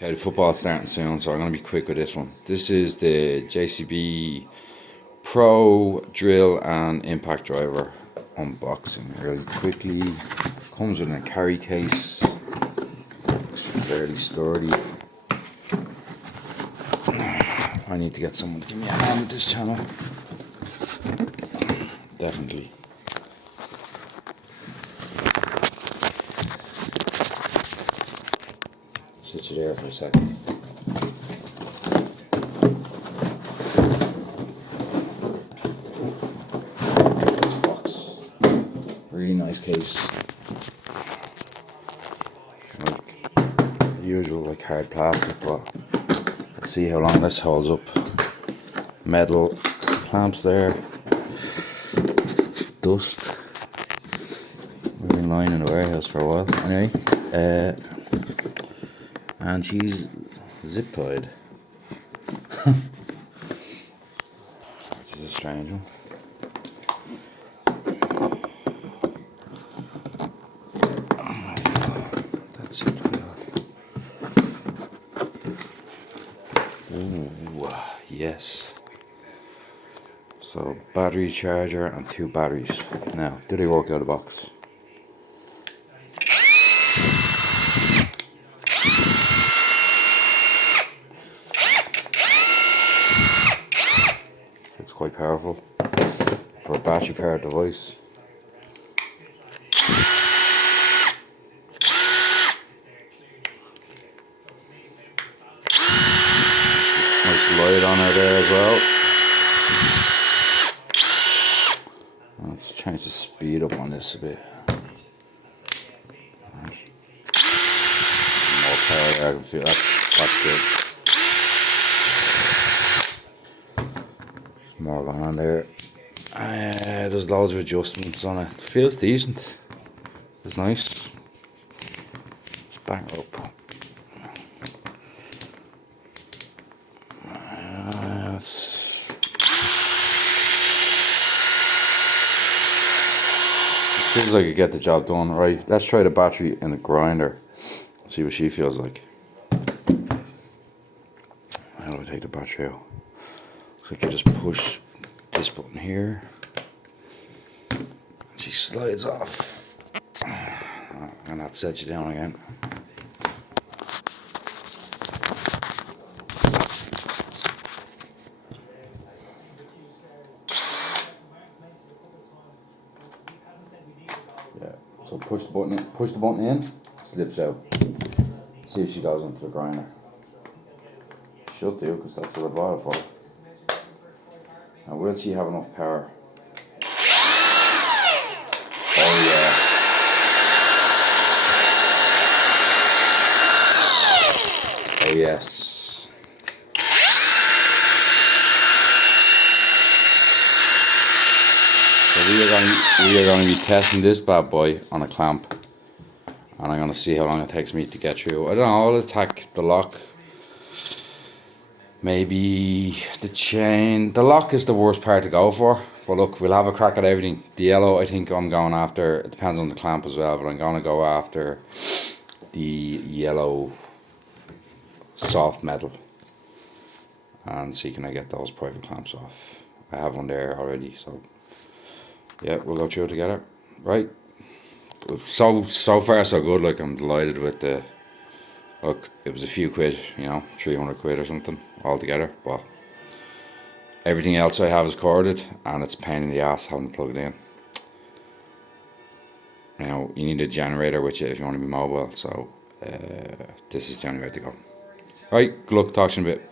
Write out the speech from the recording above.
Okay, the football's starting soon, so I'm going to be quick with this one. This is the JCB Pro Drill and Impact Driver unboxing really quickly. Comes with a carry case. Looks fairly sturdy. I need to get someone to give me a hand with this channel. Definitely. Sit you there for a second. Box. Really nice case. Like usual, like hard plastic, but let's see how long this holds up. Metal clamps there. Dust. We've been lying in the warehouse for a while. Anyway, and she's zip tied. This is a strange one. That's it. Ooh, yes. So battery charger and 2 batteries. Now, do they work out of the box? It's quite powerful for a battery powered device. Nice light on her there as well. Let's change the speed up on this a bit. More power there, I can feel that's good. More going on there. There's loads of adjustments on it. Feels decent. It's nice. Let's bang it up. Feels like it get the job done. Right, let's try the battery in the grinder. See what she feels like. How do I take the battery out? Looks like you just push this button here. She slides off. I'm gonna have to set you down again. Yeah. So push the button in, slips out. See if she goes into the grinder. Should do, because that's what I bought it for. Now, will she have enough power? Oh yeah. Oh yes. So we are going to be testing this bad boy on a clamp, and I'm going to see how long it takes me to get through. I don't know. I'll attack the lock. Maybe the chain. The lock is the worst part to go for. But look, we'll have a crack at everything. The yellow, I think I'm going after. It depends on the clamp as well, but I'm going to go after the yellow soft metal and see can I get those private clamps off. I have one there already, so yeah, we'll go through it together. Right. So far so good. Like, I'm delighted with the. Look, it was a few quid, 300 quid or something altogether, but everything else I have is corded, and it's a pain in the ass having to plug it in. Now, you need a generator with you if you want to be mobile, so this is the only way to go. Right, good luck, talk to you in a bit.